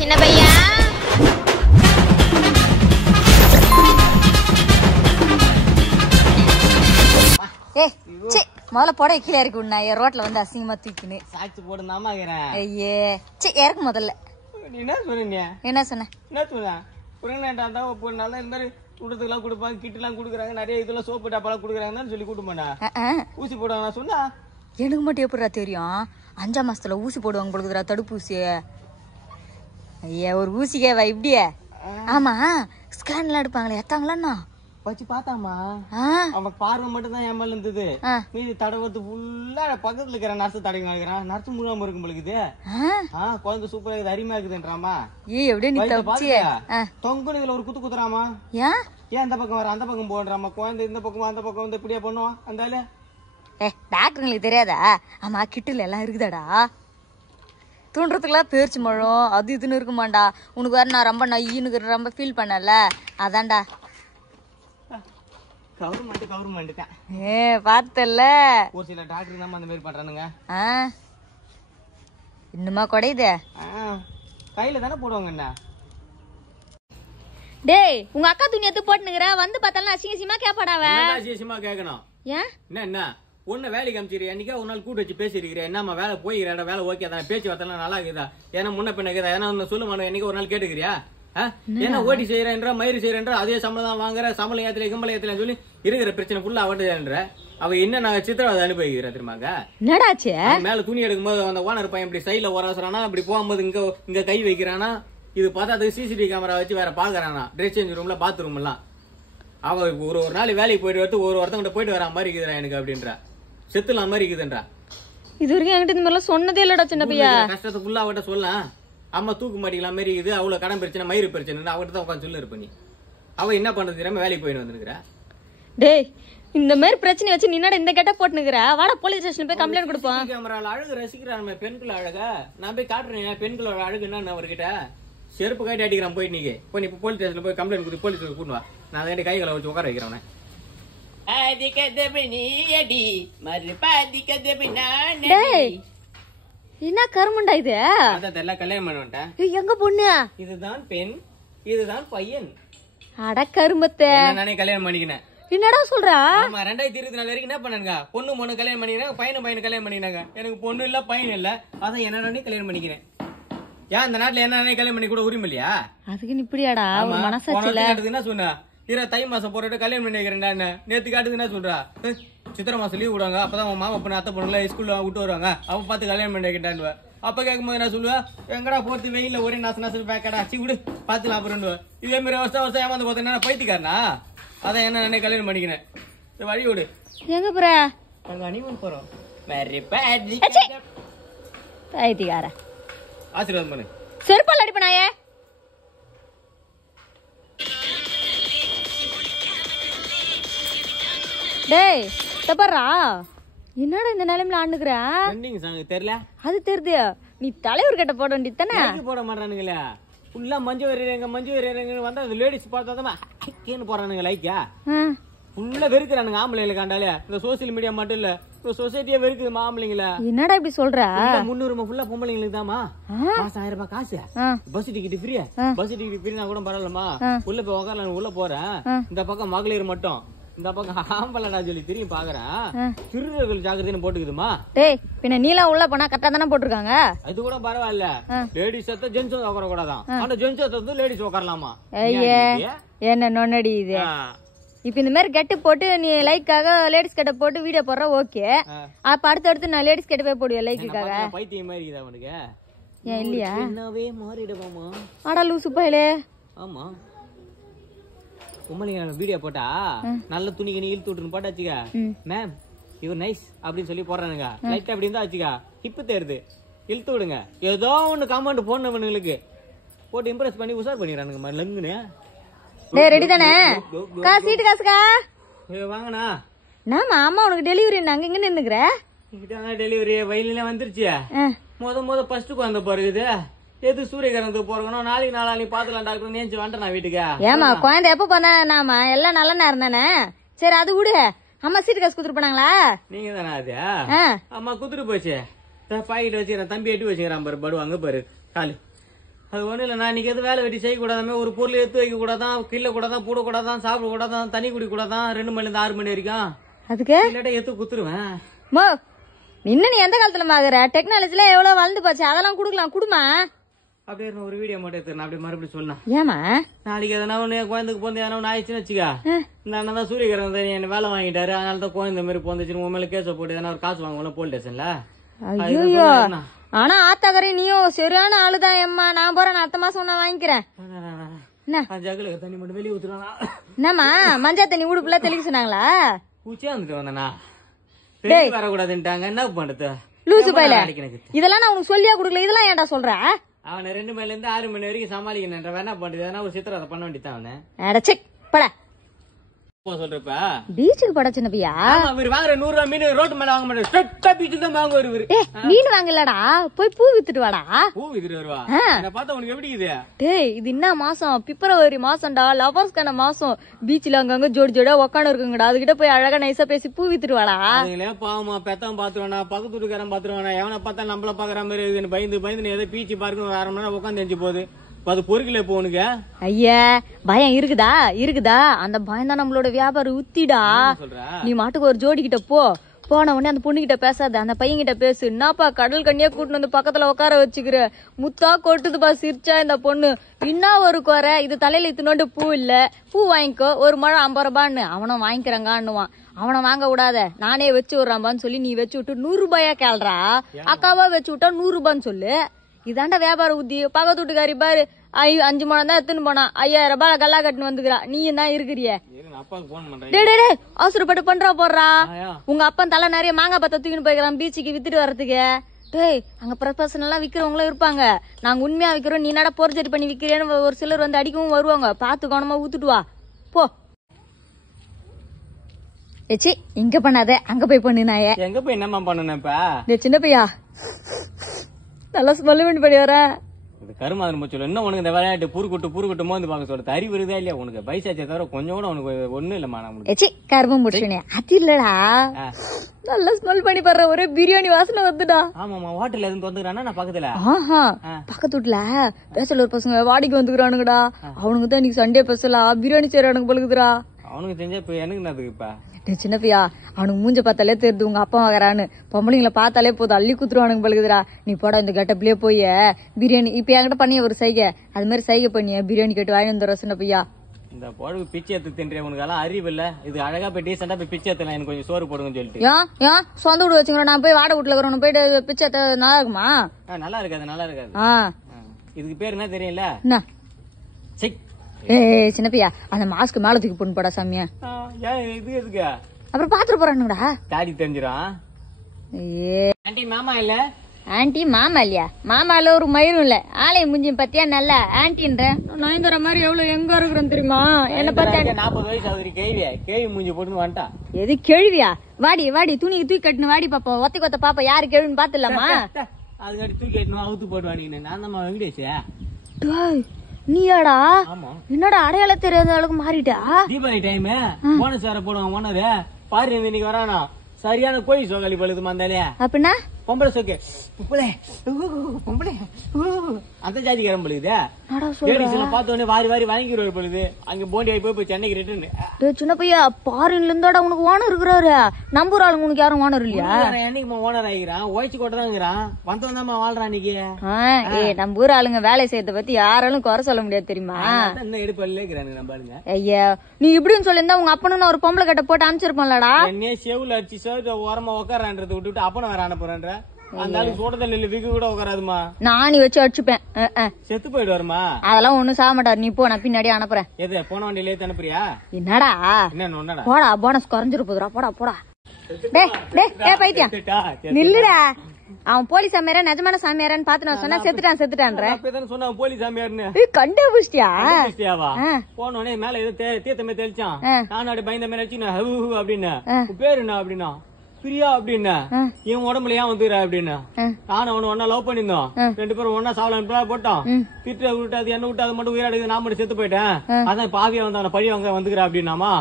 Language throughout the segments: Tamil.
சின்ன பையா. முதல்ல போட கீழே இறக்கி விடா ரோட்ல வந்து அசிங்கமா தூக்கின்னு சாட்சி போடுதாமா ஐயே இறக்கு முதல்ல. என்ன சொன்ன என்ன சொன்ன என்ன சொன்ன புறநாட்டா போனால இந்த மாதிரி குடுத்துலாம் கொடுப்பாங்க கிட் எல்லாம் குடுக்குறாங்க நிறைய இதெல்லாம் சோப்பு டப்பாலாம் குடுக்குறாங்கன்னு சொல்லி கூட்டுமாண்ணா ஊசி போடுவாங்க நான் சொன்னா எனக்கு மட்டும் எப்படிடா தெரியும் 5ஆம் மாசத்துல ஊசி போடுவாங்க பொழுதுரா தடுப்பூசி. ஐயா ஒரு ஊசிக்கேவா இப்படியே? ஆமா ஸ்கேன்லாம் எடுப்பாங்களே எத்தாங்களாண்ணா வச்சு பார்த்தாமா அவன் பார்வை மட்டும் தான் ஏமால இருந்தது மீதி தடவத்து ஃபுல்லா பக்கத்துல இருக்கிற நர்ஸ் தடவி வைக்கிறான் நர்ஸ் முழுகாம இருக்கும் பொழுது குழந்தை சூப்பரா இருக்குது அருமையா இருக்குதுன்றாமா தொங்குன்னு இதுல ஒரு குத்து குத்துறாமா ஏன் அந்த பக்கம் வர அந்த பக்கம் போன்றாமா குழந்தை இந்த பக்கம் அந்த பக்கம் வந்து இப்படியே பண்ணுவான் அந்த டாக்டருங்களுக்கு தெரியாதா? ஆமா கிட்டுல எல்லாம் இருக்குதாடா தூண்டுறதுக்குலாம் பேர்ச்சி மழம் அது இதுன்னு இருக்குமாண்டா. உனக்கு வேற நான் ரொம்ப நையின்னு ரொம்ப ஃபீல் பண்ணல அதான்டா. கவர்மெண்ட் பார்த்தல ஒரு சில டாக்டர் தான் அந்த மாதிரி பண்றானுங்க. இன்னுமா குடையுது கையில தானே போடுவாங்க. என்ன டேய் உங்க அக்கா துணி எடுத்து போட்டுனுங்கற வந்து பார்த்தாலும் அசிங்கமா கேப்பாடாவ. அசிங்கமா கேக்கணும் ஏன் என்ன ஒன்னு வேலைக்கு அமிச்சிரு என்னைக்கா ஒரு நாள் கூட்டு வச்சு பேசிருக்கிற என்னமா வேலை போய்கிறா வேலை ஓகே தான் பேச்சு வார்த்தைலாம் நல்லா இருக்குதா ஏன்னா முன்ன பின்ன இருக்குதா ஏன்னா சொல்ல மாட்டோம் என்னைக்கு ஒரு நாள் கேட்டுக்கிறியா ஏன்னா ஓட்டி செய்யறேன்ற மயிறு செய்யறேன்ற அதே சம்பளம் தான் வாங்குற சம்பளம் ஏத்தல கும்பல ஏத்தல சொல்லி இருக்கிற பிரச்சனை ஃபுல்லா அவட்டுன்ற அவ என்ன நாங்க சித்திரவதை அனுபவிக்கிறேன் தெரியுமாங்க. என்னடாச்சு மேல துணி எடுக்கும் போது அந்த ஓனர் பையன் இப்படி சைட்ல ஓராசுறானா அப்படி போகும்போது இங்க கை வைக்கிறானா இது பார்த்தா அதுக்கு சிசிடிவி கேமரா வச்சு வேற பாக்குறானா ட்ரெஸ் சேஞ்ச் ரூம்ல பாத்ரூம் எல்லாம் அவ ஒரு நாள் வேலைக்கு போயிட்டு வரது ஒருத்தவங்க போயிட்டு வரா மாதிரி இருக்குதுடா எனக்கு அப்படின்றா செத்துலாம் மாதிரி இருக்குதுன்றா. இது வரைக்கும் என்கிட்ட இந்த மாதிரி சொன்னதே இல்லடா சின்ன பையா. கஷ்டத்தை ஃபுல்லா அவட்ட சொல்லலாம் அம்மா தூக்கு மாட்டிக்கலாம் மாரி இது அவ்வளவு கடன் பிரச்சனை மயிறு பிரச்சனை அவட்ட தான் உட்காந்து சொல்லு இருப்ப நீ அவ என்ன பண்றது தெரியாம வேலைக்கு போயிட்டு வந்துருக்கா. டேய் இந்த மாதிரி பிரச்சனை வச்சு நீ இந்த கெட்ட போட்டுனுக்குற வாடா போலீஸ் ஸ்டேஷன் போய் கம்ப்ளைண்ட் கொடுப்போம். கேமரால அழகு ரசிக்கிறான் பெண்கள் அழகா நான் போய் காட்டுறேன் பெண்களோட அழகு என்ன அவர்கிட்ட செருப்பு காட்டி அடிக்கிறான் போய் நீங்க போய் நீ போலீஸ் ஸ்டேஷன்ல போய் கம்ப்ளைண்ட் கொடுத்து போலீஸ் கூட்டு வா நான் அதை கைகளை வச்சு உட்கார வைக்கிறேன். என்ன கருமண்டா இது கல்யாணம் பண்ணுவேன் எங்க பொண்ணு இதுதான் பெண் இதுதான் பையன் அட கருமத்தை நானே கல்யாணம் பண்ணிக்கினேன். என்னடா சொல்றா 2024 வரைக்கும் என்ன பண்ணாங்க பொண்ணு கல்யாணம் பண்ணிக்கிறாங்க பையன் கல்யாணம் பண்ணிக்கிறாங்க எனக்கு பொண்ணு இல்ல பையன் இல்ல அதான் என்ன நானே கல்யாணம் பண்ணிக்கிறேன். ஏன் இந்த நாட்டுல என்ன நானே கல்யாணம் பண்ணி கூட உரிமை இல்லையா? அதுக்கு இப்படியாடா மனசாட்சியில என்ன சொன்னா தை மாசம் போறட்டு கல்யாணம் பண்ணி வைக்கிறேன் நேத்து காட்டுது என்ன சொல்றா சித்திரை மாசம் லீவ் விடுவாங்க அப்பதான் அவன் மாமா பொண்ணு அத்தை பொண்ணுல ஸ்கூல்ல விட்டு வருவாங்க அவன் பார்த்து கல்யாணம் பண்ணி வைக்கிட்டான். அப்ப கேட்கும் போது என்ன சொல்லுவா எங்கடா போறது வெயில ஒரே நாசம் பேக்கடா சி விடு பாத்துலாம் அப்புறம் இதே மாதிரி வருஷம் ஏமாந்து பார்த்தா பைத்தியக்காரனா அதான் என்ன நானே கல்யாணம் பண்ணிக்கிறேன் வழி விடு. எங்க போற அனிமன் போறோம் பைத்தியக்கார ஆசீர்வாதம் பண்ணு செருப்பால் அடிப்பனாயே. டேய் தப்பறா என்னடா இந்த நிலைமையில ஆண்டுக்குற தெரியல அது தெரியுது நீ தலைவர் கிட்ட போட வேண்டியது தானே போட மாட்டானுங்களே ஃபுல்லா மஞ்சு வரையறங்க வந்தா லேடிஸ் பார்த்தாதான் போறானுங்க லைக்கா ஃபுல்லா வெறுக்கிறானுங்க ஆம்பளைங்களுக்கு ஆண்டாலே இந்த சோசியல் மீடியா மட்டும் இல்ல சொசைட்டியா வெறுக்குது ஆம்பளைங்கள. என்னடா இப்படி சொல்ற 300 ஃபுல்லா பொம்பளைங்களுக்கு தாமா மாசம் 1000 ரூபாய் காசு பஸ் டிக்கெட் ஃப்ரீயா பஸ் டிக்கெட் ஃப்ரீனா கூட பரவாயில்லமா உள்ள போய் உட்காரலாம் உள்ள போறேன் இந்த பக்கம் மகளிர் மட்டும் இந்த பக்கம் ஆம்பளை சொல்லி திரும்பி பாக்குறேன் திருடர்கள் ஜாக்கிரதைன்னு போட்டுக்குதுமா. டேய் பின்ன நீலா உள்ள போனா கரெக்டா தானே போட்டிருக்காங்க அது கூட பரவாயில்ல லேடிஸ் எத்த ஜென்ஸ் உட்கார கூடாதான் ஆனா ஜென்ஸ் எத்த லேடிஸ் உட்காரலாமா. என்ன நொன்னடி இது இப்ப இந்த மாதிரி கெட்டு போட்டு நீ லைக்காக லேடிஸ் கெட்ட போட்டு வீடியோ போடுற ஓகே அப்ப அடுத்து நான் லேடிஸ் கெட்ட போய் போடுவேன் லைக்குக்காக பைத்தியம் மாதிரி இதா உனக்கு ஏன் இல்லையா என்னவே மாறிடுவாமா ஆடா லூசு பையலே. ஆமா உம்மலிங்க வீடியோ போட்டா நல்ல துணி கணி இழுத்து விட்டுன்னு போட்டா வச்சுக்கா மேம் இவர் நைஸ் அப்படின்னு சொல்லி போடுறானுங்க லைட்டா அப்படி இருந்தா வச்சுக்கா ஹிப்பு தேருது இழுத்து விடுங்க ஏதோ ஒண்ணு காமெண்ட் போனவனுங்களுக்கு போட்டு இம்ப்ரெஸ் பண்ணி உஷார் பண்ணிடுறானுங்க லங்குன்னு. டேய் ரெடி தானே சீட்டு காசுக்கா வாங்கண்ணா நாம அம்மா உனக்கு டெலிவரி நாங்க இங்க நின்னுக்குற டெலிவரி வயலில வந்துருச்சு முத ஃபர்ஸ்ட் குழந்தை போறது எது சூரியகாரத்துக்கு போறோம் நாளைக்கு நாளைக்கு பாத்துலாம் டாக்டர் நேர்ச்சி வந்துட்டேன் நான் வீட்டுக்கு. ஏமா குழந்தை எப்ப பண்ண நாம எல்லாம் நல்ல நேரம் தானே சரி அது விடு அம்மா சீட்டு காசு குடுத்துட்டு போனாங்களா நீங்க தானே அது அம்மா குடுத்துட்டு போச்சு பாக்கெட் வச்சுக்கிறேன் தம்பி எட்டி வச்சுக்கிறான் பாரு படு அங்க பாரு காலு அது ஒண்ணு இல்ல, நான் இன்னைக்கு எதுவும் வேலை வெட்டி செய்யக்கூடாதாமே, ஒரு பொருள் எடுத்து வைக்க கூடாதான், கிள்ள கூடாதான், பூட கூடாதான், சாப்பிட கூடாதான், தண்ணி குடி கூடாதான், 2 மணில இருந்து 6 மணி வரைக்கும். அதுக்கு இல்லாட்டா எடுத்து குத்துருவேன். மோ இன்னும் நீ எந்த காலத்துல ஆகுற? டெக்னாலஜில எவ்வளவு வளர்ந்து போச்சு, அதெல்லாம் குடுக்கலாம், குடுமா. அப்படியே ஒரு வீடியோ மட்டும் எடுத்துறேன், அப்படியே மறுபடியும் சொல்லலாம். ஏமா நாளைக்கு எதனா ஒண்ணு குழந்தைக்கு போந்து எதனா ஒண்ணு ஆயிடுச்சுன்னு வச்சுக்கா, இந்த அண்ணன் தான் சூரியகிரகன் என்ன வேலை வாங்கிட்டாரு, அதனால தான் குழந்தை மாதிரி போந்துச்சுன்னு உன் மேல கேச போட்டு எதனா ஒரு காசு வாங்குவோம் போலீஸ் ஸ்டேஷன்ல. ஐயோ ஆனா ஆத்தாக்கரை நீயும் சரியான ஆளுதான் எம்மா. நான் போறேன், நான் அடுத்த மாசம் ஒண்ணா வாங்கிக்கிறேன். என்ன ஜகுல தண்ணி மட்டும் வெளியே ஊத்துறானா? என்னம்மா மஞ்சா தண்ணி உடுப்புல தெளிக்க சொன்னாங்களா? பூச்சியா வந்துட்டு வந்தனா வெளியே வரக்கூடாதுன்ட்டாங்க, என்ன பண்றது? லூசு பையல, இதெல்லாம் நான் உனக்கு சொல்லியா குடுக்கல, இதெல்லாம் ஏன்டா சொல்ற? அவனை 2 மணில இருந்து 6 மணி வரைக்கும் சமாளிக்கணும். என்ன பண்றது? எதனா ஒரு சித்திரத்தை பண்ண வேண்டியதான் அவனை. அடச்சே பட சொல்றப்ப பீச்சுக்கு பட சின்ன பையா. இவரு வாங்குற 100 ரூபாய் மீன் ரோட்டு மேல வாங்க மாட்டாரு, ஸ்ட்ரெட்டா பீச்சுக்கு தான் வாங்குவாரு இவரு. மீன் வாங்கலடா, போய் பூ வித்துட்டு வாடா. பூ வித்துட்டு வருவா? என்ன பார்த்தா உனக்கு எப்படி இது? டேய் இது என்ன மாசம்? பிப்ரவரி மாசம்டா, லவர்ஸ்கான மாசம். பீச்ல அங்கங்க ஜோடி ஜோடியா உக்காந்து இருக்குங்கடா, அதுகிட்ட போய் அழகா நைஸா பேசி பூ வித்துட்டு வாடா. அதுங்களே பாவமா பெத்தவன் பாத்துருவானா, பக்கத்து வீட்டுக்காரன் பாத்துருவானா, எவனை பார்த்தா நம்மள பாக்குற மாதிரி இருக்குன்னு பயந்து ஏதோ பீச்சு பார்க்க 1/2 மணி நேரம் உட்காந்து எஞ்சி போகுது. அது பொறுக்கல இப்போ உனக்கு. ஐயா பயம் இருக்குதா? அந்த பயம் தான் நம்மளோட வியாபாரம் உத்திடா. நீ மாட்டுக்கு ஒரு ஜோடி கிட்ட போன உடனே அந்த பொண்ணு கிட்ட பேசாத, அந்த பையன் கிட்ட பேசு. என்னப்பா கடல் கண்ணியா கூட்டிட்டு வந்து பக்கத்துல உட்கார வச்சுக்கிற, முத்தா கொட்டுதுப்பா சிரிச்சா இந்த பொண்ணு. இன்னும் ஒரு குறை, இது தலையில இத்தினோண்டு பூ இல்ல, பூ வாங்கிக்கோ, ஒரு முழம் 50 ரூபான்னு. அவனும் வாங்கிக்கிறாங்கன்னுவான். அவனை வாங்க விடாத, நானே வச்சு விடுறான்பான்னு சொல்லி நீ வச்சு விட்டு 100 ரூபாயா கேள்றா. அக்காவா வச்சு விட்டா 100 ரூபான்னு சொல்லு. இதாண்டா வியாபார உத்தி. பக்கத்து வீட்டுக்காரி பாரு 5 முழம் தான் எடுத்துன்னு போனா 5000 ரூபாய் கல்லா கட்டுன்னு வந்துக்கிறா. நீ தான் இருக்கிறிய அவசரப்பட்டு பண்றா போடுறா. உங்க அப்பா தலை நிறைய மாங்காய் பத்த தூக்கின்னு போய்க்கிறான் பீச்சுக்கு வித்துட்டு வர்றதுக்கு. டேய் அங்க ப்ரொஃபஷனல் எல்லாம் விக்கிறவங்களும் இருப்பாங்க. நாங்க உண்மையா விக்கிறோம், நீ நட போர்ஜரி பண்ணி விக்கிறேன்னு ஒரு சிலர் வந்து அடிக்கவும் வருவாங்க. பார்த்து கவனமா ஊத்துட்டு வா போ. ஏச்சி இங்க பண்ணாத, அங்க போய் பண்ணு. நாயே எங்க போய் என்னமா பண்ணணும் இப்ப? சின்ன பையா நல்லா ஸ்மெல் பண்ணி படி வர கருமாதிரி மூச்சு. இன்னும் உனக்கு இந்த விளையாட்டு பூருக்குட்டு மோந்து பாக்க சொல்றது அறிவு இருக்குதா இல்லையா உனக்கு? பைசாச்சே தவிர கொஞ்சம் கூட உனக்கு ஒண்ணும் இல்லமா. நம்மளுக்கு கருமம் முடிச்சுனே அது இல்லடா, நல்லா ஸ்மெல் பண்ணி பாரு, ஒரே பிரியாணி வாசனை வந்துடா. ஆமாமா ஹோட்டல்ல எதுவும் வந்துக்கிறானா? நான் பக்கத்துல பக்கத்து வீட்டுல பேச்சலர் பசங்க வாடிக்கு வந்துக்கிறானுங்கடா. அவனுக்கு தான் இன்னைக்கு சண்டே ஸ்பெஷலா பிரியாணி செய்யறானுங்க பழுகுதுடா. அவனுக்கு செஞ்சா இப்ப எனக்கு இப்ப சின்ன பையா அவனுக்கு மூஞ்ச பார்த்தாலே தெரியுது உங்க அப்பா வாங்குறான்னு. பொம்பளைங்களை பார்த்தாலே போதும் அள்ளி குத்துருவானுங்க பழுகுதுடா. நீ போட இந்த கெட்டப்லயே போய் பிரியாணி இப்ப என்கிட்ட பண்ணிய ஒரு சைகை, அது மாதிரி சைகை பண்ணிய பிரியாணி கேட்டு வாங்கி வந்துடுற சின்ன பையா. இந்த பொழுது பிச்சை எடுத்து தின்ற உனக்கு எல்லாம் அறிவு இல்ல. இது அழகா போய் டீசெண்டா போய் பிச்சை எடுத்துல எனக்கு கொஞ்சம் சோறு போடுங்கன்னு சொல்லிட்டு. ஏன் சொந்த வீடு வச்சுக்கிறோம், நான் போய் வாடகை வீட்டுல இருக்கிறோம், போயிட்டு பிச்சை நல்லா இருக்குமா? நல்லா இருக்காது. இதுக்கு பேர் என்ன தெரியல? சின்ன பையா அந்த மாஸ்க் மேல தூக்கி பொண்ணு போடா சாமியா. இது எதுக்கு? அப்புறம் பாத்துட்டு போறானுங்கடா, தாடி தெரிஞ்சிடும். ஆண்டி மாமா இல்ல? ஆண்டி மாமா இல்லையா? மாமால ஒரு மயிரும் இல்ல. ஆலய முஞ்சி பத்தியா நல்லா ஆண்டின்ற நயன்தர மாதிரி எவ்வளவு எங்க இருக்கிறோம் தெரியுமா? என்ன பார்த்தா 40 வயசு ஆகுது. கேவி மூஞ்சி போட்டு வந்துட்டா. எது கேள்வியா? வாடி துணிக்கு தூக்கி கட்டுன்னு வாடி பாப்பா, ஒத்தி கொத்த பாப்பா யாரு கேள்வின்னு பாத்துலாமா? அதுக்காடி தூக்கி கட்டணும் அவுத்து போட்டு வாடிங்க. நான் தான் வெங்கடேஷா. நீயாடா? என்னடா அடையாள தெரியாத அளவுக்கு மாறிட்டா? தீபாவளி டைம் போனஸ் வேற போடுவாங்க. ஓனரு பாரு இன்னைக்கு வரானா சரியான கோழி சோகாலி பழுது வந்தாலே. அப்படின்னா பொம்பளை சோக்கு பொம்பளை அந்த ஜாதிக்காரன் பழுகுது. பார்த்த உடனே வாரி வாங்கிடுவாரு பழுது. அங்க போண்டி ஆகி போய் சென்னைக்கு ரிட்டர்ன். சின்ன பையா பாரின்ல இருந்தாடா உனக்கு ஓனர் இருக்கிறாரு. நம்பூர் ஆளுங்க உனக்கு யாரும் ஓனர் இல்லையா? என்னைக்கு ஓனர் ஆகிக்கிறான், ஓய்ச்சி கொட்டதான் வந்தவன் வாழ்றான் இன்னைக்கு. நம்பூர் ஆளுங்க வேலை செய்யறத பத்தி யாராலும் குறை சொல்ல முடியாது தெரியுமா? பாருங்க ஐயா நீ இப்படின்னு சொல்லியிருந்தா உங்க அப்பனு ஒரு பொம்பளை கட்ட போட்டு அனுப்பிச்சிருப்பான்லடா. என்ன செவுல அடிச்சு ஓரமா உட்காரான்றத விட்டுட்டு அப்பன வேற அனுப்புறேன்ற. அந்த ஆளுக்கு சோடதல் இல்ல விக்கு கூட உட்காராதுமா. நானி வச்சு அடிச்சுப்பேன். செத்து போயிடுவாருமா. அதெல்லாம் ஒண்ணும் சாக மாட்டாரு. நீ போ, நான் பின்னாடியே அனுப்புறேன். எது போன வண்டியில ஏத்து அனுப்புறியா? என்னடா போடா, போனஸ் குறைஞ்சிரு போதுரா. போடா பைத்தியம் நில்லுடா. அவன் போலி சாமியாரா நிஜமான சாமியாரான்னு பாத்து நான் சொன்னா செத்துட்டான்ற சொன்ன போலி சாமியார்னு கண்டே புஷ்டியா போனோடனே மேல ஏதோ தீர்த்தமே தெளிச்சான். நானும் அப்படி பயந்த மாதிரி அடிச்சு அப்படின்னு பேரு என்ன அப்படின்னா பிரியா அப்படின்னா இவன் உடம்புல ஏன் வந்துக்கிறா அப்படின்னா நானும் அவனு ஒன்னா லவ் பண்ணிருந்தோம். 2 பேரும் ஒன்னா சாவலாம் போட்டோம். திட்ட விட்டாது என்ன விட்டாது மட்டும் உயிராடுது. நான் மட்டும் செத்து போயிட்டேன். அதான் பாவியா வந்த பழி அவங்க வந்துக்கிறா அப்படின்னாமா.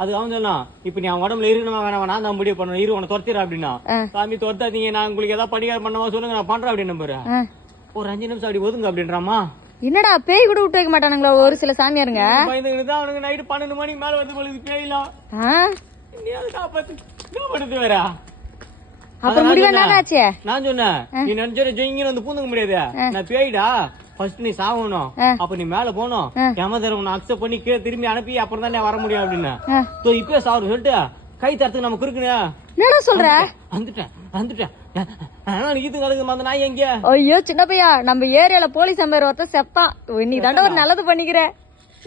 அது அவன் சொன்னா இப்ப நீ அவன் உடம்புல இருக்கணுமா வேணாம், நான் தான் முடிவு பண்ணணும். உன துரத்திடா அப்படின்னா. சாமி துரத்தாதீங்க, நான் உங்களுக்கு ஏதாவது படிகாரம் பண்ணவா சொல்லுங்க, நான் பண்றேன் அப்படின்னு நம்புறேன். ஒரு 5 நிமிஷம் அப்படி ஒதுங்க அப்படின்றாமா. என்னடா பேய் கூட விட்டு வைக்க மாட்டானுங்களா ஒரு சில சாமியாருங்க? பயந்துக்கிட்டு தான் அவனுக்கு நைட்டு 12 மணிக்கு மேல வந்து பொழுது பேயலாம். நீ அதை காப்பாத்து வேற. அப்புறம் முடிவா நானாச்சே நான் சொன்னேன், நீ நினைச்ச ஜொயிங்க வந்து பூந்துக்க முடியாது, நான் பேயிடா ஃபர்ஸ்ட் நீ சாகணும், அப்ப நீ மேல போனோம், ஏமாதர் உன்னை அக்செப்ட் பண்ணி கீழே திரும்பி அனுப்பி அப்புறம் தான் வர முடியும் அப்படின்னு. இப்பயே சாவு சொல்லிட்டு கை தரத்துக்கு நம்ம குறுக்குனேன். என்னடா சொல்ற? வந்துட்டேன் நான் எங்க? ஐயோ சின்ன பையா, நம்ம ஏரியால போலீஸ் அம்பேர் ஒருத்தர் செத்தான். நீ தாண்டா ஒரு நல்லது பண்ணிக்கிற.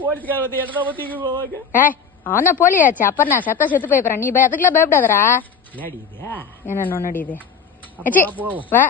போலீஸ்கார வந்து இடத்த பத்தி போவாங்க. அவன் தான் போலியாச்சு. அப்புறம் நான் செத்து போய் நீ அதுக்குலாம் பயப்படாதரா. என்ன என்ன நொன்னடி இது? வா